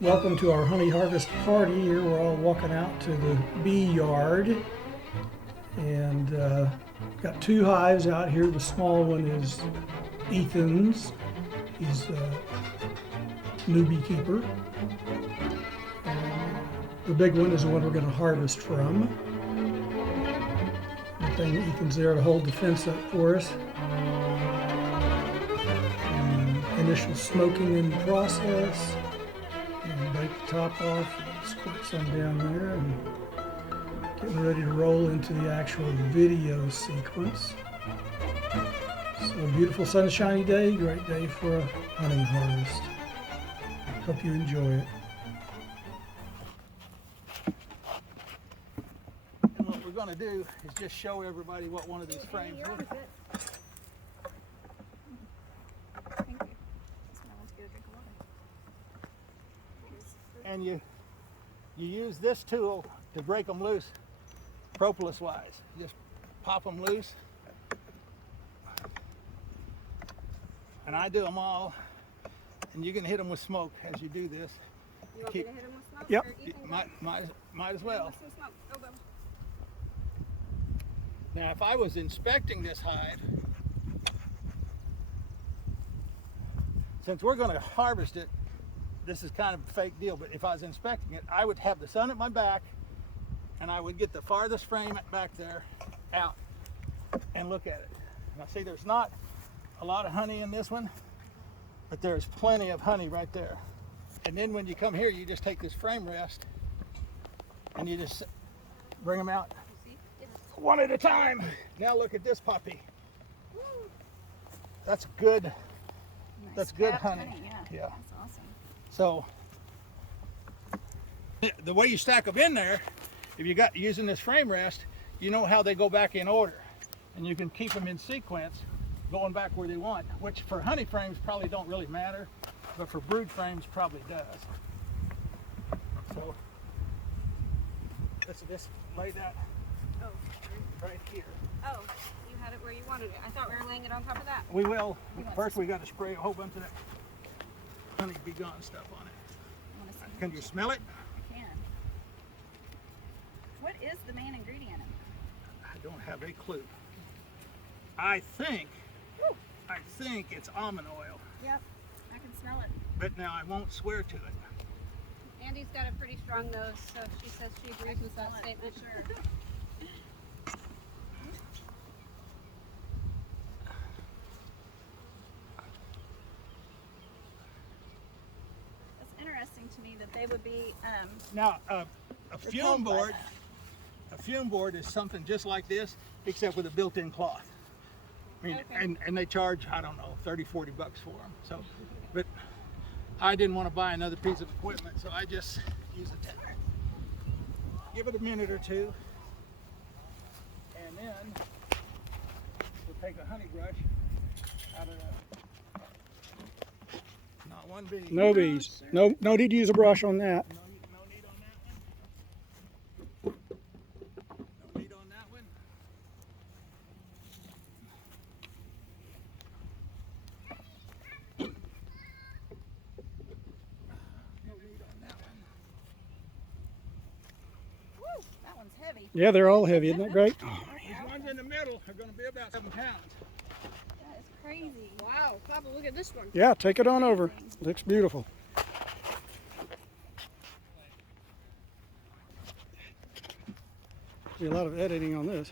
Welcome to our honey harvest party. Here we're all walking out to the bee yard, and got two hives out here. The small one is Ethan's. He's a new beekeeper. And the big one is the one we're going to harvest from. I think Ethan's there to hold the fence up for us. Initial smoking in process. And break the top off, squirt some down there, and getting ready to roll into the actual video sequence. So a beautiful sunshiny day, great day for a honey harvest. Hope you enjoy it. And what we're going to do is just show everybody what one of these frames looks like. And you use this tool to break them loose, propolis wise. You just pop them loose. And I do them all, and you can hit them with smoke as you do this. You want me to hit him with smoke? Yep. Or you can Might as well. with some smoke. Go, Bill. Now if I was inspecting this hive, since we're going to harvest it, this is kind of a fake deal, but if I was inspecting it, I would have the sun at my back, and I would get the farthest frame back there out and look at it. Now see, there's not a lot of honey in this one, but there's plenty of honey right there. And then when you come here, you just take this frame rest and you just bring them out one at a time. Now look at this puppy. That's good. Nice That's good capped honey. Yeah. Yeah. That's awesome. So the way you stack them in there, if you got using this frame rest, you know how they go back in order, and you can keep them in sequence going back where they want, which for honey frames probably don't really matter, but for brood frames probably does. So let's just lay that Oh, right here. oh, you had it where you wanted it. I thought we were laying it on top of that. We will. First we got to spray a whole bunch of that honey be gone stuff on it. I want to see. Can you smell it? I can. What is the main ingredient in it? I don't have a clue. I think it's almond oil, Yep, I can smell it. but now I won't swear to it. Andy's got a pretty strong nose, so she says she agrees with that statement. Sure. It's interesting to me that they would be. Now a They're fume called by board, that. a fume board is something just like this, except with a built-in cloth. I mean, Okay. and they charge, I don't know, 30, 40 bucks for them. So, but I didn't want to buy another piece of equipment, so I just use a tender. Give it a minute or two, and then we'll take a honey brush out of the, not one bee. No bees. No need to use a brush on that. No need on that one. No need on that one. No need on that one. Woo, that one's heavy. Yeah, they're all heavy. Isn't that great? These ones in the middle are going to be about 7 pounds. That is crazy. Wow, Papa, look at this one. Yeah, take it on over. Looks beautiful. Be a lot of editing on this.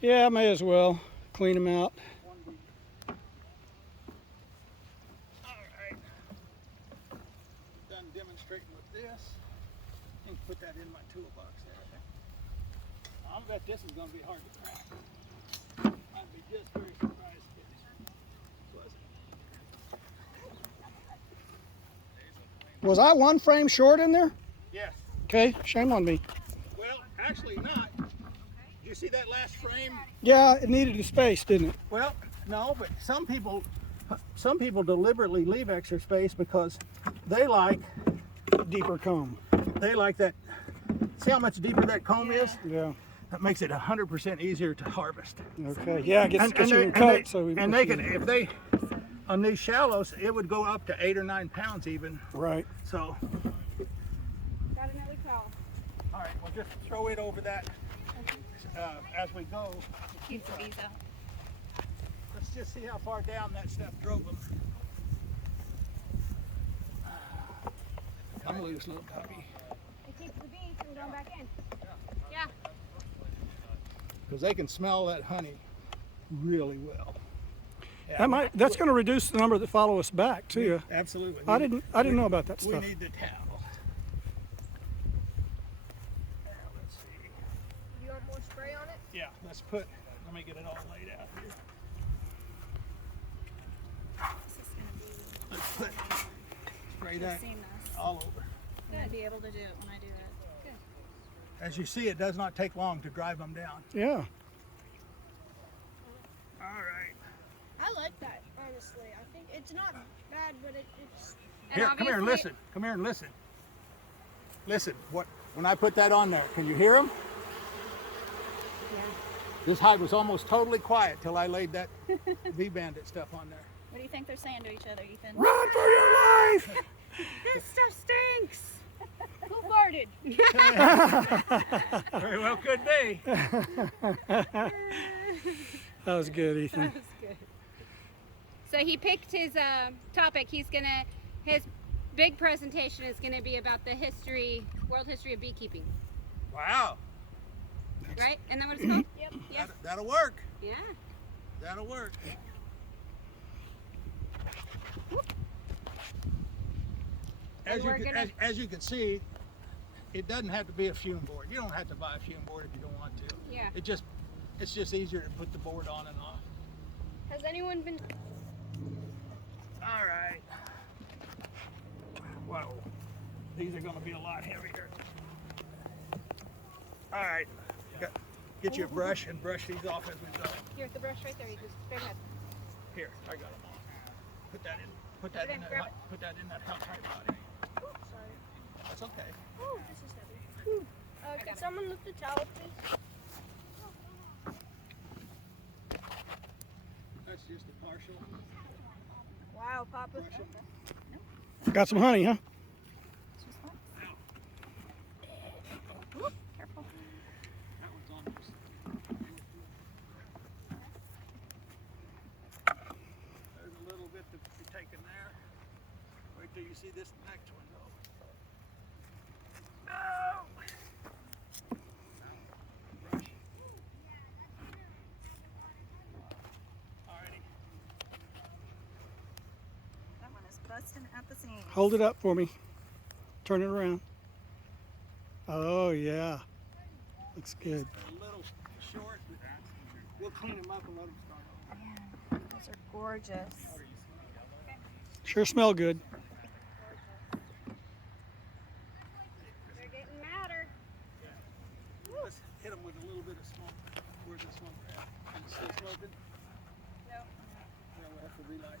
Yeah, may as well clean them out. Alright. Done demonstrating with this. I can put that in my toolbox there. I'll bet this is going to be hard to crack. I'd be just very surprised if it wasn't. Was I one frame short in there? Yes. Okay, shame on me. Well, actually not. You see that last frame? Yeah, it needed a space, didn't it? Well, no, but some people deliberately leave extra space because they like Deeper comb. that See how much deeper that comb is? Yeah. That makes it 100% easier to harvest. Okay. Yeah, it gets you they, cut. So we and they can, if they, on these shallows, it would go up to 8 or 9 pounds even. Right. So, Got another call. all right, we'll just throw it over that as we go. Keep the bees out. Let's just see how far down that stuff drove them. I'm a loose little puppy. It keeps the bees from going back in. Yeah. Because they can smell that honey really well. Yeah, That's going to reduce the number that follow us back too. absolutely. I didn't know about that We stuff. need the towel. Let's see. You want more spray on it? Yeah, let me get it all laid out here. This is going to be Let's spray that seamless. all over. I'm going to be able to do it when I do it. As you see, it does not take long to drive them down. Yeah. All right. I like that, honestly. I think it's not bad, but it's. And Here, come here and obviously- listen. Come here and listen. Listen, when I put that on there, can you hear them? Yeah. This hive was almost totally quiet till I laid that V-bandit stuff on there. What do you think they're saying to each other, Ethan? Run for your life! This stuff stinks. Who farted? Very well could be. That was good, Ethan. That's good. So he picked his topic. His big presentation is gonna be about the world history of beekeeping, Wow. right? Isn't that what it's called? Yep. Yes. That'll work. Yeah. That'll work. And we're gonna- As you can see, it doesn't have to be a fume board. You don't have to buy a fume board if you don't want to. Yeah. It's just easier to put the board on and off. Has anyone been? All right. Whoa. These are going to be a lot heavier. All right. Get you a brush and brush these off as we go. Here's the brush right there. You just straight ahead. Here, I got them all. Put that in that grab hot body. Sorry. That's okay. Oh, this is heavy. Can someone lift the towel, please? That's just a partial. Wow, Papa. Brush it. Got some honey, huh? It's just one. Ow. Careful. That one's almost. There's a little bit to be taken there. Wait till you see this next one though. Oh! Brush. Alrighty. That one is busting at the seams. Hold it up for me. Turn it around. Oh, yeah. Looks good. They're a little short, but we'll clean them up and let them start over. Man, those are gorgeous. Sure smell good. They're getting madder. Let's hit them with a little bit of smoke. Where's the smoke at? Is it still smoking? No. Yeah, we'll have to relight it.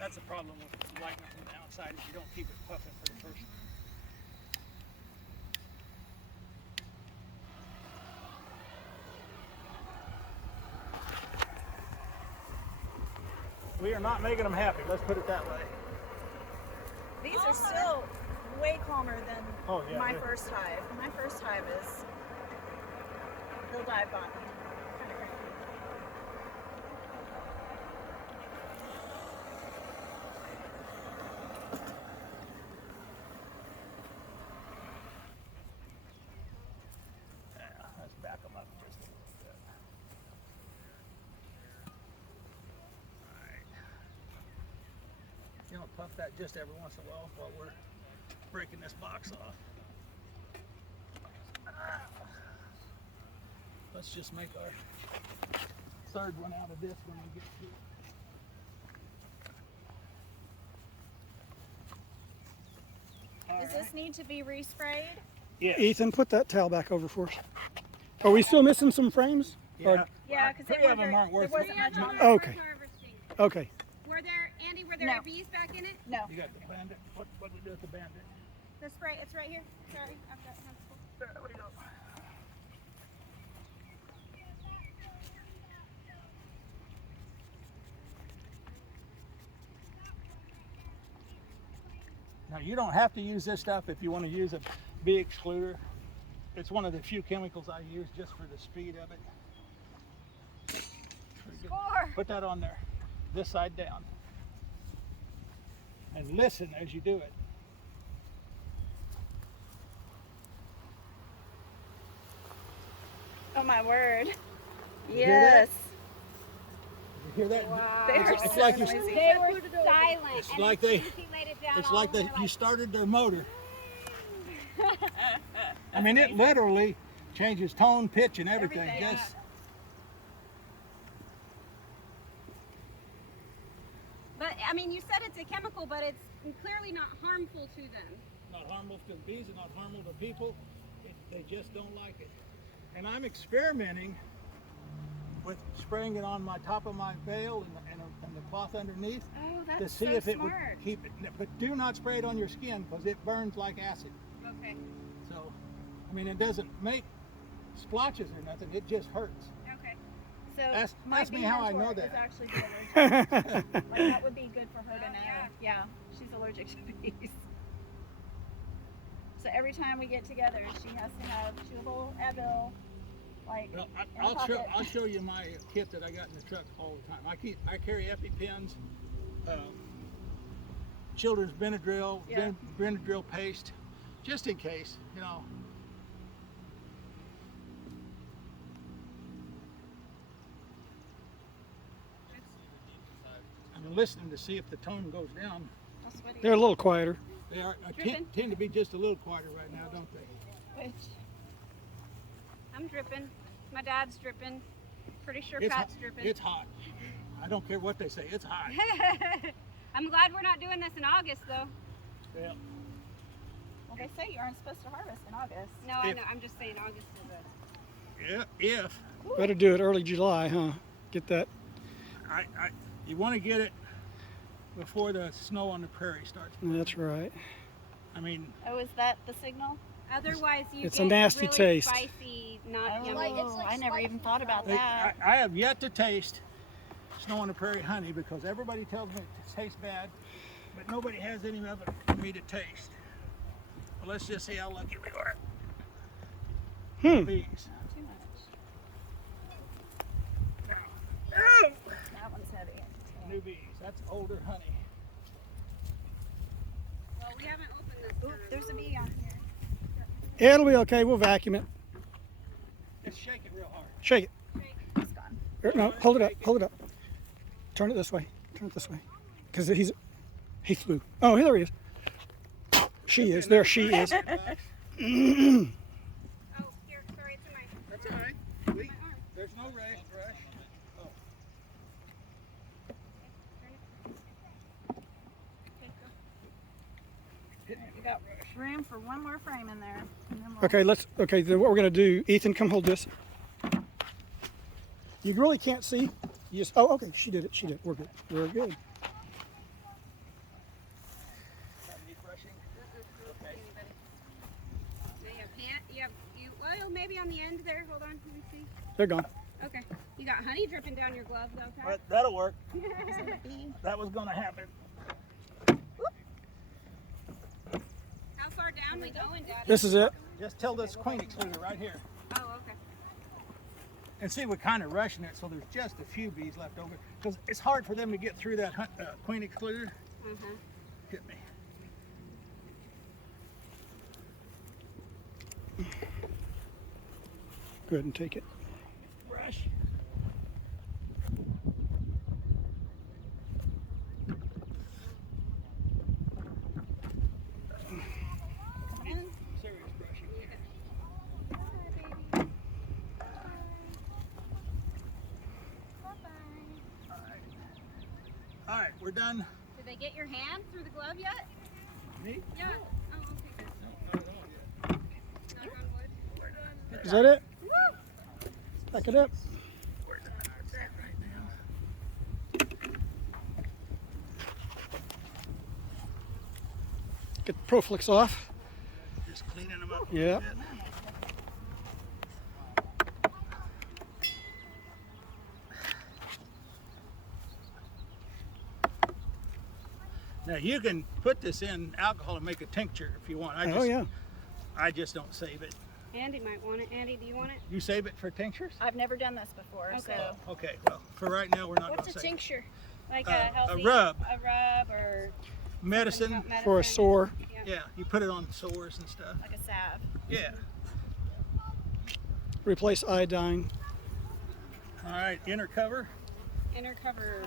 That's the problem with lighting from the outside is you don't keep it puffing for the first. We are not making them happy. Let's put it that way. These are still way calmer than Oh, yeah, my yeah. first hive. My first hive is, they'll dive on me. Kind of crazy. Yeah, let's back them up just a little bit. Alright. You know, puff that just every once in a while we're breaking this box off. Let's just make our third one out of this when we get to it. Does this need to be resprayed? Yes. Ethan, put that towel back over for us. Are we still missing some frames? Yeah. Yeah, because Three of them aren't worth there wasn't it. much on Okay. Harvesting. Okay. Were there, Andy, were there there No. are bees back in it? No. You got the bandit. What do we do with the bandit? The spray, it's right here. Sorry, I've got hands full. There we go. Now you don't have to use this stuff if you want to use a bee excluder. It's one of the few chemicals I use just for the speed of it. Pretty good. Score! Put that on there, this side down. And listen as you do it. Oh my word. You hear that? Yes. You hear that? Wow. They are It's so like you- noisy. They were silent. It's and like as they- soon as he laid it down, It's all like of them were you started their motor. I mean, it literally changes tone, pitch, and everything. Everything, Just But I mean, you said it's a chemical, but it's clearly not harmful to them. not harmful to the bees and not harmful to people. They just don't like it. And I'm experimenting with spraying it on my top of my veil and the cloth underneath Oh, to that's see so if it smart. would keep it. But do not spray it on your skin because it burns like acid. Okay. So, I mean, it doesn't make splotches or nothing. It just hurts. Okay. So Ask my me bee how I mentor know is that. actually allergic. Like that would be good for her to Oh, know. yeah. Yeah, she's allergic to bees. So every time we get together, she has to have chewable Advil, like Well, in a pocket. I'll show you my kit that I got in the truck all the time. I carry EpiPens, children's Benadryl, Yeah. Benadryl paste, just in case, you know. I'm listening to see if the tone goes down. That's what They're a little quieter. They are Dripping? tend to be just a little quieter right now, don't they? Which, I'm dripping. My dad's dripping. Pretty sure It's Pat's hot. dripping. It's hot. I don't care what they say. It's hot. I'm glad we're not doing this in August, though. Yeah. well, they say you aren't supposed to harvest in August. No, I If- know. I'm just saying August is a. Yeah. If Better do it early July, huh? Get that. you want to get it before the snow on the prairie starts. That's right. I mean, Oh, is that the signal? Otherwise, you It's a get nasty really taste. spicy, not Oh, yummy. I never even thought about I, that. I have yet to taste snow on the prairie honey because everybody tells me it tastes bad, but nobody has any of it for me to taste. Well, let's just see how lucky we are. Bees. Too much. Oh, That one's heavy. new bees. That's older honey. Well, we haven't opened this. Ooh, time. there's a bee on here. It'll be okay. We'll vacuum it. Just shake it real hard. Shake it. It's gone. No, hold it up. Hold it up. Turn it this way. Turn it this way. Because he flew. Oh, there he is. She is. There she is. Oh, here, sorry, it's in my. That's all right. We, there's no rush. Oh. You got room for one more frame in there. And then we'll Okay, then what we're going to do, Ethan, come hold this. You really can't see. You just, oh, okay, she did it. She did it. We're good. We're good. No, you have well, maybe on the end there. Hold on, let me see. They're gone. Okay. You got honey dripping down your glove, though, Pat. But that'll work. bee. That was going to happen. How far down we going, Daddy? This is it. Just tell this queen excluder right here. Oh, okay. And see, we're kind of rushing it, so there's just a few bees left over. Because it's hard for them to get through that queen excluder. Uh-huh. Hit me. Go ahead and take it. Brush. Serious brushing. All right, we're done. Did they get your hand through the glove yet? Me? Yeah. Oh, okay. Good. No, not at all yet. Knock on wood. We're done. Is that it? Woo! Back it up. We're done. That's it right now. Get the Proflex off. Just cleaning them up. Yeah. A bit. Now you can put this in alcohol and make a tincture if you want. I just don't save it. Andy might want it. Andy, do you want it? You save it for tinctures? I've never done this before, Okay. so Okay, well, for right now we're not going What's to a save it. tincture? Like A a healthy rub. A rub or Medicine, For a sore. yeah, you put it on sores and stuff. like a salve. Yeah. Replace iodine. All right, inner cover. Inner cover.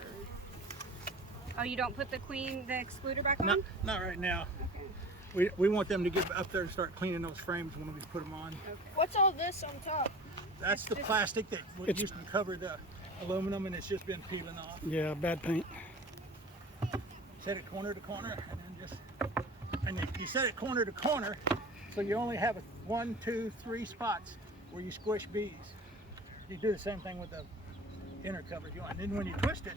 Oh, you don't put the excluder back on? Not right now. Okay. We want them to get up there and start cleaning those frames when we put them on. What's all this on top? That's the plastic that It's- used to cover the aluminum, and it's just been peeling off. Yeah, bad paint. Set it corner to corner, and then you set it corner to corner, so you only have 1, 2, 3 spots where you squish bees. You do the same thing with the inner cover if you want. And then when you twist it,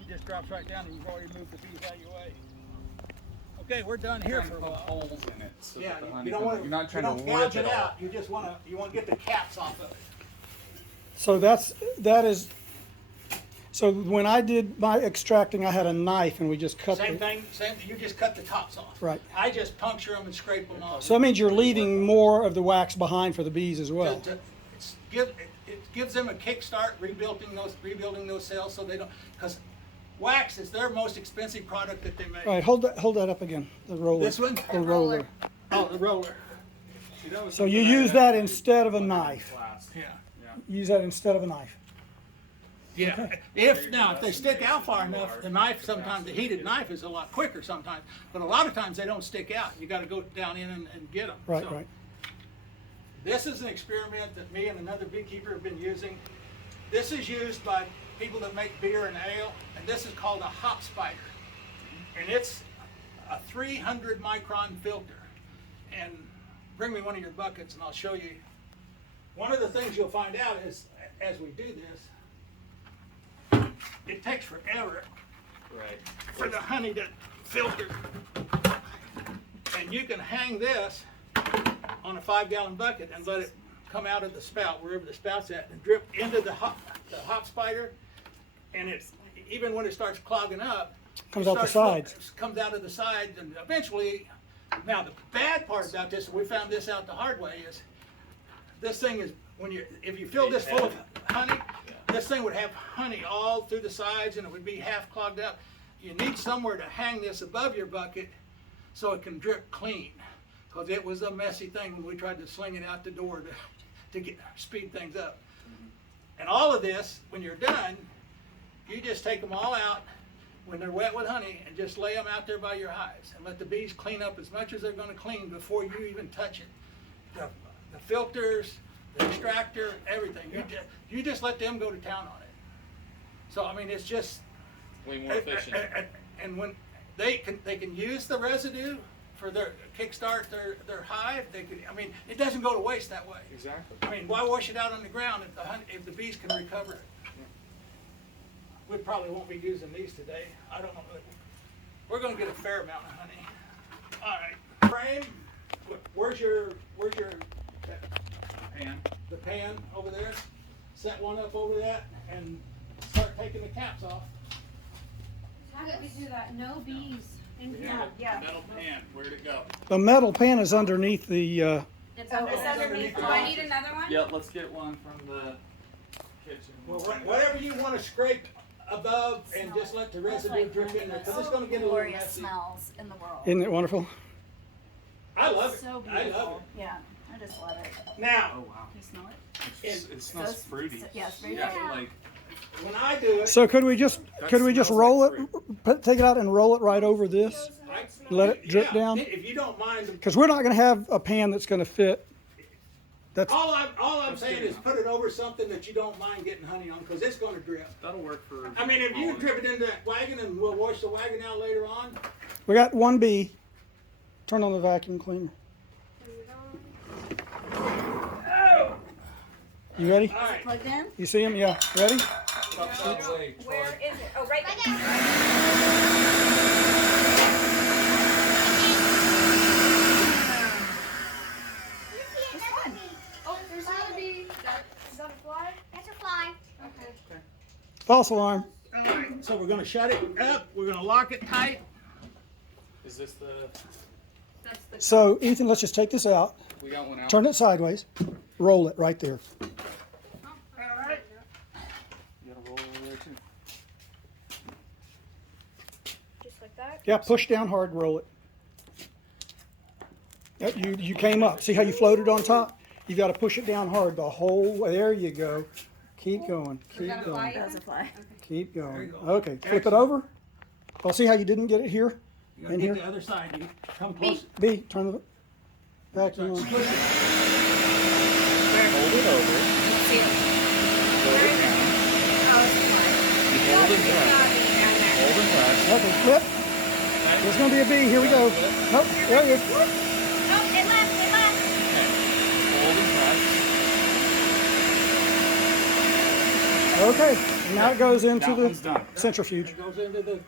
it just drops right down, and you've already moved the bees out of your way. Okay, we're done here for a while. Holes in it so Yeah, that the you honey don't comes want out. You're not trying you to don't rip gouge it it all. out. You just want to get the caps off of it. So that is. So when I did my extracting, I had a knife and we just cut Same the. thing. You just cut the tops off. Right. I just puncture them and scrape them off. So that means you're leaving more of the wax behind for the bees as well. It gives them a kickstart rebuilding those cells, so they don't, because wax is their most expensive product that they make. All right, hold that up again. The roller. This one? The roller. Oh, the roller. So you use that instead of a knife. Yeah. Use that instead of a knife. Yeah. If they stick out far enough, the knife sometimes, the heated knife is a lot quicker sometimes, but a lot of times they don't stick out. You got to go down in and get them. Right, So, right. This is an experiment that me and another beekeeper have been using. This is used by people that make beer and ale, and this is called a hop spider. And it's a 300 micron filter. And bring me one of your buckets and I'll show you. One of the things you'll find out is, as we do this, it takes forever for the honey to filter. And you can hang this on a 5-gallon bucket and let it come out of the spout, wherever the spout's at, and drip into the hop spider. And it's, even when it starts clogging up, Comes it out the starts sides. comes out of the sides, and eventually, now the bad part about this, and we found this out the hard way, is this thing is, if you fill this full of honey, this thing would have honey all through the sides and it would be half clogged up. You need somewhere to hang this above your bucket so it can drip clean. Because it was a messy thing when we tried to sling it out the door to speed things up. And all of this, when you're done, you just take them all out when they're wet with honey and just lay them out there by your hives and let the bees clean up as much as they're going to clean before you even touch it. The filters, the extractor, everything. You just let them go to town on it. So I mean, it's just Way more efficient. And when they can use the residue for their kickstart their hive. I mean, it doesn't go to waste that way. Exactly. I mean, why wash it out on the ground if the bees can recover it? We probably won't be using these today. I don't know. We're going to get a fair amount of honey. All right, frame. Where's your Pan. the pan over there? Set one up over that and start taking the caps off. How did we do that? No bees in here. Yeah. Metal pan. Where'd it go? The metal pan is underneath the. It's Oh, under it's underneath Do the I need another one? Yeah, let's get one from the kitchen. Well, whatever you want to scrape above and just let the residue drip in there, because it's going to get a little glorious messy. smells in the world. Isn't it wonderful? I love it. So I beautiful. love Yeah, I just love it. it. Now, Oh wow. Can you smell it? It smells So- fruity. Yeah, it's very Yeah, fruity. like when I do it, So could we just smells roll like it, take it out and roll it right over this? Let it drip down? If you don't mind, Because we're not going to have a pan that's going to fit. That's all I'm saying is put it over something that you don't mind getting honey on, because it's going to drip. that'll work for. I mean, if you all drip it into that wagon and we'll wash the wagon out later on. we got one bee. Turn on the vacuum cleaner. You ready? All right. Plugged in? You see him? Yeah. Ready? Where is it? Oh, right there. False alarm. All right, so we're gonna shut it up. We're gonna lock it tight. Is this the? That's the So, Ethan, let's just take this out. We got one out. Turn it sideways. Roll it right there. All right. You gotta roll over there too. Just like that. Yeah, push down hard, roll it. Yep, you came up. See how you floated on top? You got to push it down hard the whole way. There you go. Keep going. Keep that a fly? going. Does a fly. Keep There you going. go. Okay, flip it Excellent. over. Well, see how you didn't get it here? You gotta In get here? the other side. You come close. B, turn the vacuum on. Hold it over. See it. Hold it down. You hold and press. Hold and press. Okay, flip. There's going to be a B. Here we go. Nope, there it is. Oh, it left. It left. Hold and press. Okay, now it goes into That one's the done. centrifuge. It goes into the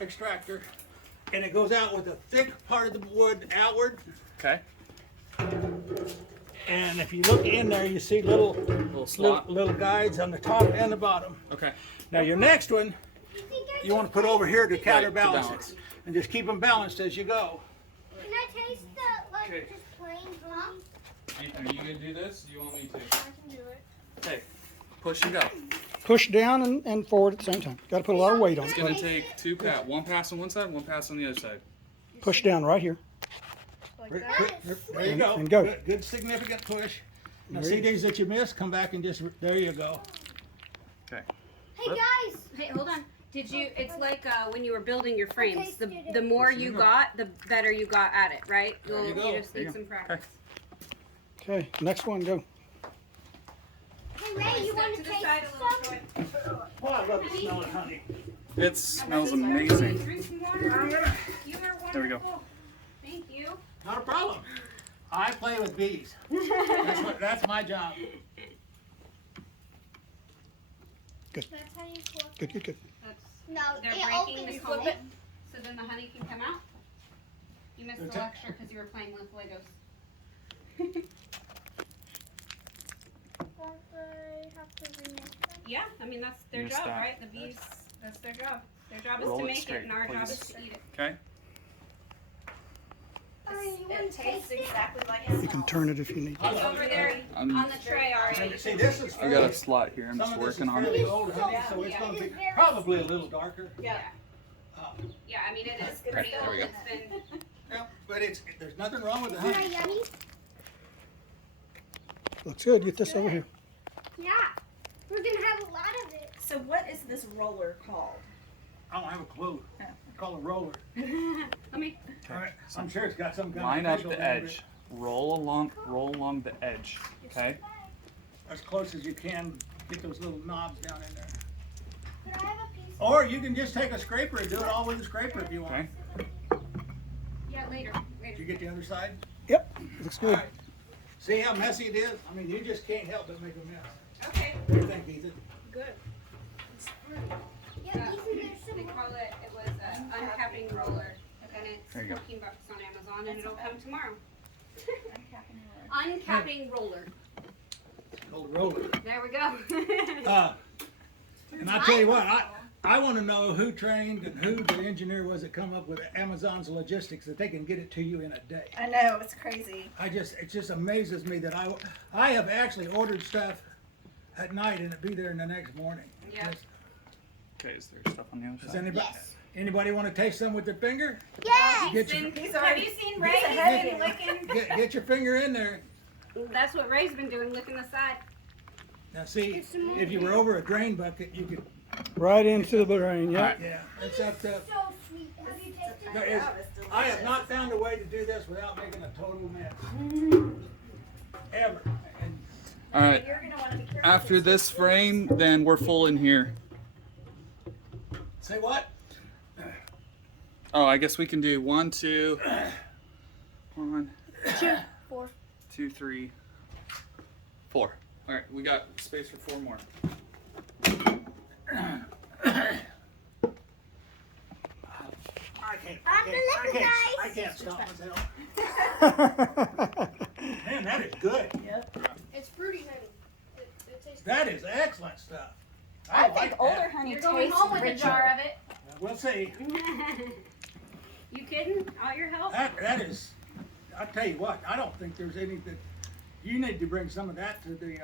extractor, and it goes out with a thick part of the wood outward. Okay. And if you look in there, you see little slot. little guides on the top and the bottom. Okay. Now your next one, you want to put over here to counterbalance balance. it, and just keep them balanced as you go. Can I taste the, like, Okay. just plain honey? Ethan, are you gonna do this? Do you want me to? I can do it. Okay. Push and go. Push down and forward at the same time. Got to put a lot of weight on It's it. gonna take two pass. One pass on one side, one pass on the other side. Push down right here. Like There that. there you go. And go. Good significant push. Now There see you- these that you missed, come back and just, there you go. Okay. Hey, guys! Hey, hold on. Did you? It's like when you were building your frames. The tasted it. the more you got, the better you got at it, right? There you go. just There you need go. some practice. Okay, next one, go. Hey, Ray, you want to to the taste side a little, some? Troy. Oh, I love the smell of honey. It smells amazing. Drink some water. You are wonderful. There we go. Thank you. Not a problem. I play with bees. That's my job. That's how you cook. Good, good, good. That's, No, they're it breaking opens the comb, it. so then the honey can come out. You missed the lecture because you were playing with Legos. Don't they have to remove them? Yeah, I mean that's their Missed job, that. right? The bees, that's their job. Their job is Roll to it make straight, it, and our job is please. to eat it. Okay. You want It to tastes taste it? exactly like it You can smells. turn it if you need. I It's love over it. there on the tray already. See, this is I got a slot here. I'm some just of this is working on fairly it. old honey, so it's Yeah. going to It be is very probably a little darker. Yeah. Yeah, I mean it is good pretty stuff. old. There we It's been Yeah, but there's nothing wrong with the Is honey. that yummy? Looks good. Get this over here. Yeah. We're going to have a lot of it. So what is this roller called? I don't have a clue. Oh. Call it roller. let me. All right, I'm sure it's got some kind Line of up official the name, edge. Roll along the edge. Okay. but as close as you can. Get those little knobs down in there. Could I have a piece? Or you can just take a scraper and do it all with a scraper if you want. Okay. Yeah, later. Did you get the other side? Yep, looks All good. right. See how messy it is? I mean, you just can't help but make a mess. Okay. What do you think, Ethan? Good. Yeah, Ethan, there's some They more. call it. It was an uncapping roller, and it's There you go. $14 on Amazon, and it'll come tomorrow. Uncapping roller. Uncapping roller. Old roller. There we go. And I'll tell you what, I want to know who trained and who the engineer was that come up with Amazon's logistics that they can get it to you in a day. I know, it's crazy. It just amazes me that I have actually ordered stuff at night and it be there in the next morning. Yeah. Okay. Is there stuff on the other Does side? anybody want to taste some with their finger? Yeah. Get your, Have you seen Ray? He's He's ahead been of you. licking. get your finger in there. That's what Ray's been doing, licking the side. Now see, if you were over a drain bucket, you could, Right into the brain, yeah. yeah, it's up to, So sweet. Have you tasted there it? is, Yeah, it's I have delicious. not found a way to do this without making a total mess. Ever. And All right. You're gonna want to be careful. After this frame, then we're full in here. say what? Oh, I guess we can do 1, 2, 1, 4. 2, 3, 4. All right, we got space for 4 more. I can't stop myself. Man, that is good. Yep. It's fruity honey. It tastes That is excellent stuff. I like think older that. honey You're going tastes home with a richer. jar of it. We'll see. You kidding? All your help? That is, I tell you what, I don't think there's any that, you need to bring some of that to the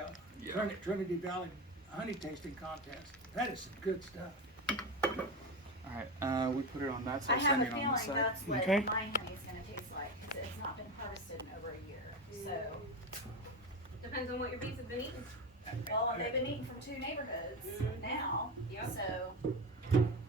Trinity Valley honey tasting contest. That is some good stuff. Alright, we put it on that I side, have a sending it on feeling this side. that's what Okay. my honey's gonna taste like, because it's not been harvested in over a year. So, Depends on what your bees have been eating. well, and they've been eating from 2 neighborhoods now. Yep. So,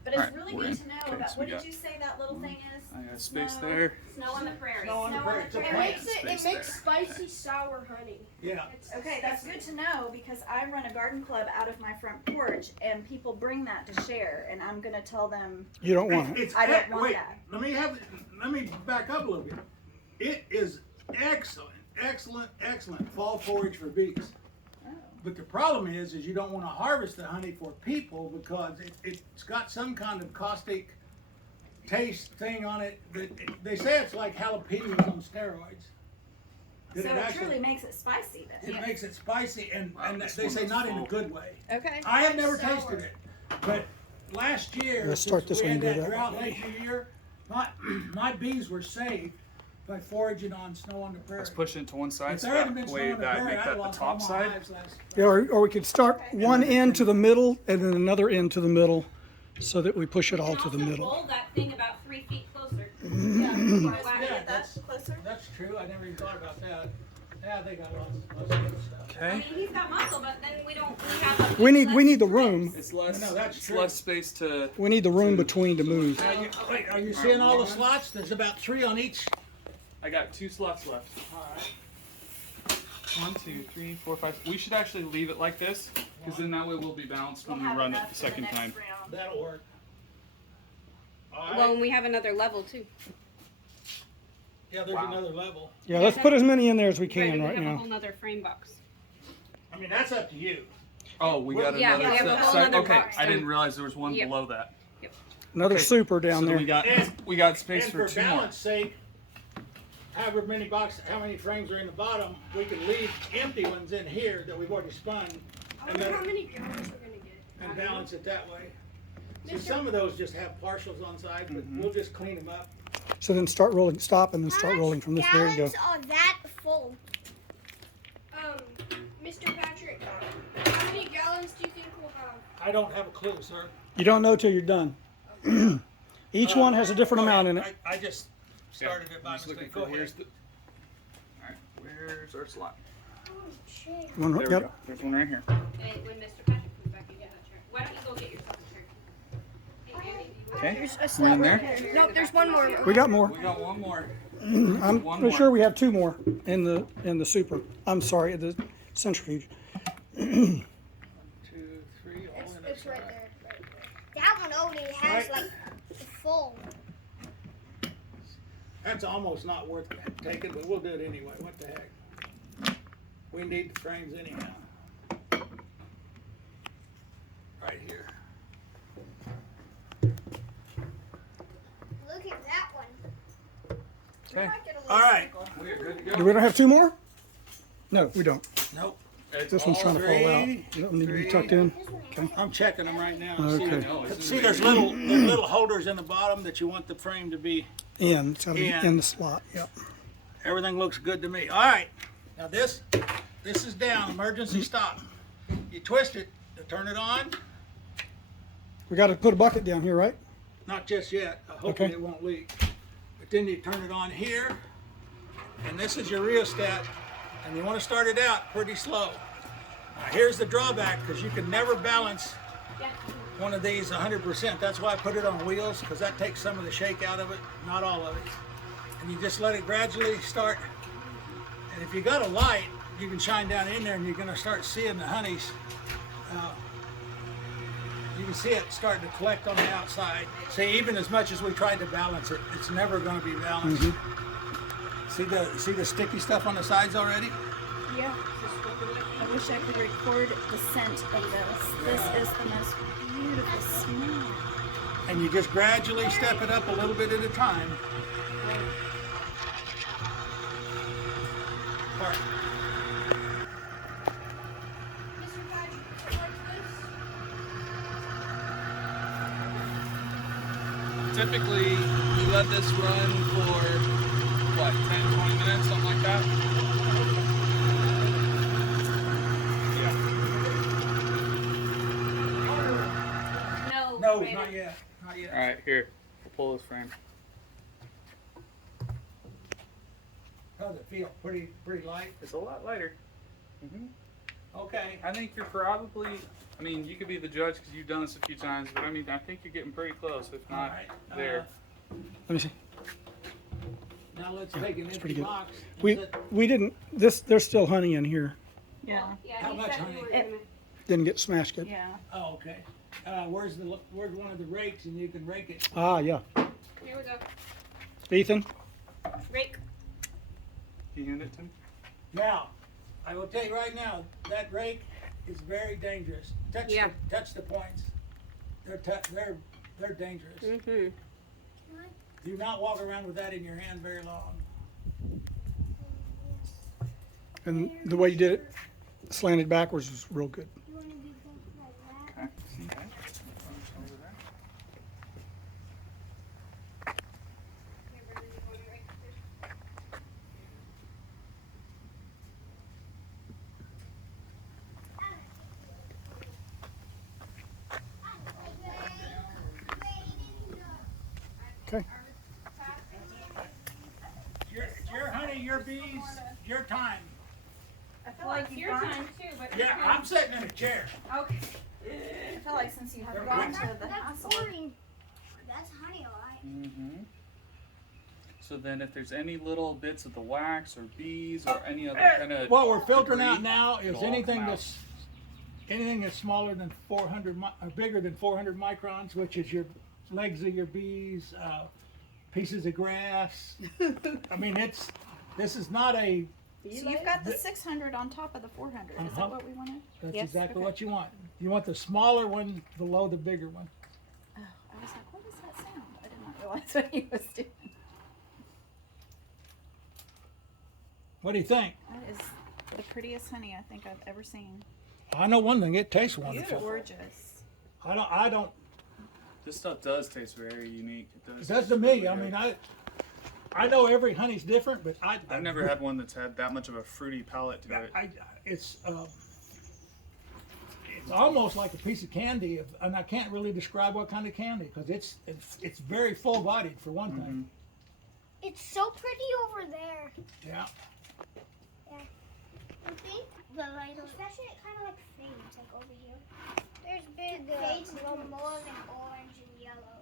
but it's Alright, really we're good in. to know Okay, about, so what we did got- you say that little thing is? I got space Snow- there. Snow on the prairie. Snow on the Snow prairie. on It's the a It prairie. plant. makes it Space makes there. spicy sour honey. Yeah. Okay, that's good to know, because I run a garden club out of my front porch, and people bring that to share, and I'm gonna tell them, You don't want it. It's I don't want wait, that. let me back up a little bit. It is excellent fall forage for bees. oh, But the problem is you don't want to harvest the honey for people because it's got some kind of caustic taste thing on it. They say it's like jalapenos on steroids. so That it truly makes it spicy then. it makes it spicy and Wow, this they one say was not in a full. good way. Okay. I have never Sour. tasted it, but last year, Let's start since this we one had and go that that drought way. late in the year, my bees were saved by foraging on snow on the prairie. Let's push it to one side If so there hadn't that been snow way on the that I prairie, make I'd that the lost all top my side. hives last. Yeah, or we could start one end to the middle and then another end to the middle so that we push it all to the middle. Roll that thing about 3 feet closer. Yeah, Yeah, that's closer. That's true. I never even thought about that. Yeah, they got lots of good stuff. I mean, Okay. he's got muscle, but then we have. We need the room. It's less, No, that's it's true. less space to. We need the room between to move. Now, wait, are you seeing all the slots? There's about 3 on each. I got 2 slots left. All right. 1, 2, 3, 4, 5. We should actually leave it like this, because then that way we'll be balanced when We'll we have run it enough the for second next time. round. That'll work. All right. Well, and we have another level too. Yeah, there's Wow. another level. Yeah, let's put as many in there as we Ready can to right have a now. whole nother frame box. I mean, that's up to you. Oh, we got Yeah, another we have a set. whole So- other okay, box I too. didn't realize there was one Yep. below that. Another Okay, super down So then there. we got space And for for 2 more. balance sake, however many boxes, how many frames are in the bottom, we can leave empty ones in here that we've already spun I and, wonder how many gallons we're gonna get. and balance it that way. See, Mr. some of those just have partials on side, but we'll just clean them up. So then start rolling, stop and then start rolling from this. There you go. Gallons are that full? Mr. Patrick, how many gallons do you think we'll have? I don't have a clue, sir. You don't know till you're done. Each one has a different amount in it. I just started it by I'm just looking mistake. for Go ahead. where's the. Alright, where's our slot? Oh shit. One, There we yep. go. There's one right here. And when Mr. Patrick comes back, you get that chair. Why don't you go get yourself a chair? Hey, Andy, you Okay. There's a One slot in right there. there. No, there's one more. We got more. We got one more. I'm One pretty more. sure we have 2 more in the super. I'm sorry, the centrifuge. 1, 2, 3, all in It's that right side. there. Right there. That one only has Right. like full. That's almost not worth taking, but we'll do it anyway. What the heck? We need the frames anyhow. Right here. Look at that one. Okay. Might get a little All right. sprinkle. We're good to Do go. we don't have 2 more? No, we don't. Nope. This one's trying to fall out. You don't need to be tucked in. I'm checking them right now. Okay. See, there's little holders in the bottom that you want the frame to be. In. It's got to be In. in the slot. Yep. Everything looks good to me. All right. Now this is down. Emergency stop. You twist it to turn it on. We got to put a bucket down here, right? Not just yet. Hopefully Okay. it won't leak. But then you turn it on here, and this is your rheostat, and you want to start it out pretty slow. Now here's the drawback, because you can never balance one of these 100%. That's why I put it on wheels, because that takes some of the shake out of it, not all of it. And you just let it gradually start. And if you got a light, you can shine down in there, and you're going to start seeing the honeys. You can see it starting to collect on the outside. See, even as much as we tried to balance it, it's never going to be balanced. See the sticky stuff on the sides already? Yeah. I wish I could record the scent of this. This is the most beautiful smell. And you just gradually step it up a little bit at a time. Part. Mr. Patrick, is it like this? typically we let this run for what, 10, 20 minutes, something like that. Yeah. No, Raymond. not yet. Not yet. All right, here. We'll pull this frame. How's it feel? Pretty light? It's a lot lighter. Okay. I think you're probably, I mean, you could be the judge because you've done this a few times, but I mean, I think you're getting pretty close, if All not right. there. Let me see. Now let's take an pretty empty good. box. and We set- we didn't. There's still honey in here. Yeah. Yeah, How he much, said we honey? were gonna- Didn't get smashed yet. Yeah. Oh, okay. Where's one of the rakes and you can rake it? Ah, yeah. Here we go. Ethan. Rake. Can you hand it to me? Now, I will tell you right now, that rake is very dangerous. Yeah. Touch the points. They're dangerous. Mm-hmm. Do not walk around with that in your hand very long. And the way you did it, slanted backwards, was real good. You want to do things like that? Okay. See that? Over there. Okay. Your honey, your bees, your time. I feel like It's you've your gone. time too, but Yeah, I'm sitting in a chair. okay. I feel like since you have gone to the That's hassle. boring. That's honey, alright. Mm-hmm. So then if there's any little bits of the wax or bees or any other kind of What we're filtering out debris, now is it'll all anything come out. that's smaller than 400, bigger than 400 microns, which is your legs of your bees, pieces of grass. I mean, this is not a. So you've got the 600 on top of the 400. Is Uh-huh. that what we wanted? That's Yes. exactly Okay. what you want. You want the smaller one below the bigger one. Oh, I was like, what does that sound? I did not realize what he was doing. What do you think? That is the prettiest honey I think I've ever seen. I know one thing. It tastes wonderful. Gorgeous. I don't. This stuff does taste very unique. It does. It does taste to me. really I good. mean, I know every honey's different, but I've never had one that's had that much of a fruity palate to it. It's almost like a piece of candy, and I can't really describe what kind of candy because it's very full bodied for one thing. It's so pretty over there. Yeah. I think the light, especially it kind of like fades, like over here. There's big fades no more than orange and yellow.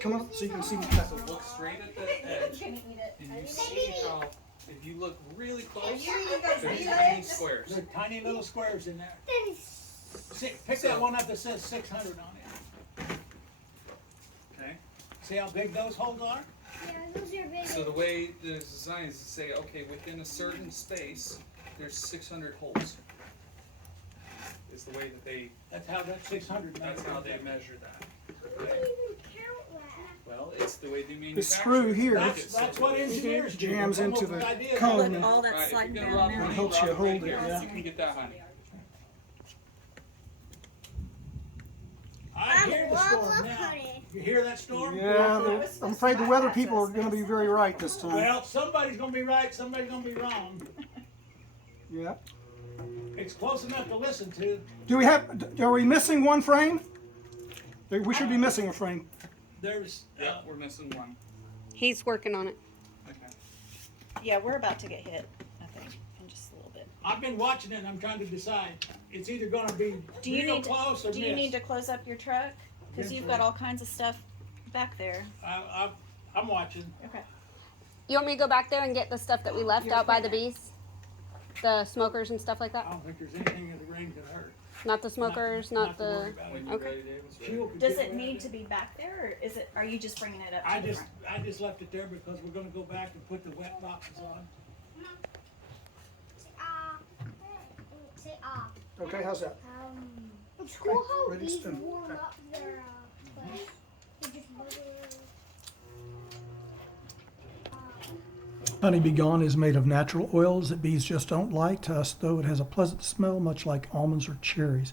Come on, so you can see. So look straight at the edge, and you see how if you look really close, there's tiny squares. There's tiny little squares in there. Then See, pick that one up that says 600 on it. Okay. See how big those holes are? yeah, those are big. So the way the design is to say, okay, within a certain space, there's 600 holes. Is the way that they. That's how that 600. That's how they measure that. I didn't even count that. Well, it's the way they manufacture. This screw it. here That's what engineers do. jams They come into up with the ideas. cone. Look, and all Right, that if sliding you're down gonna rob now. honey, helps you rob hold right it, here. yeah. You can get that honey. I hear the love storm now. honey. You hear that storm? Yeah, I'm afraid the weather people are going to be very right this time. Well, somebody's gonna be right, somebody's gonna be wrong. Yeah. It's close enough to listen to. Do we have? Are we missing one frame? We should be missing a frame. There's, Yeah, we're missing one. He's working on it. Okay. Yeah, we're about to get hit, I think, in just a little bit. I've been watching it and I'm trying to decide. It's either gonna be Do you real need close or Do you need to close up your truck? Because you've got all kinds of stuff back there. I'm watching. Okay. You want me to go back there and get the stuff that we left Your out by the equipment. bees? The smokers and stuff like I that? don't think there's anything in the rain that hurt. Not the smokers, not to worry the... about When it. you're Okay. ready, Davis. Sheila could Does get it rid need of to be back there, or is it? Are you just bringing it up? I to the just front? left it there because we're gonna go back and put the wet boxes on. Say ah. Okay, how's that? It's cool how ready to bees spin. warm up their place. They just buzz Honey Be Gone is made of natural oils that bees just don't like. To us, though, it has a pleasant smell, much like almonds or cherries.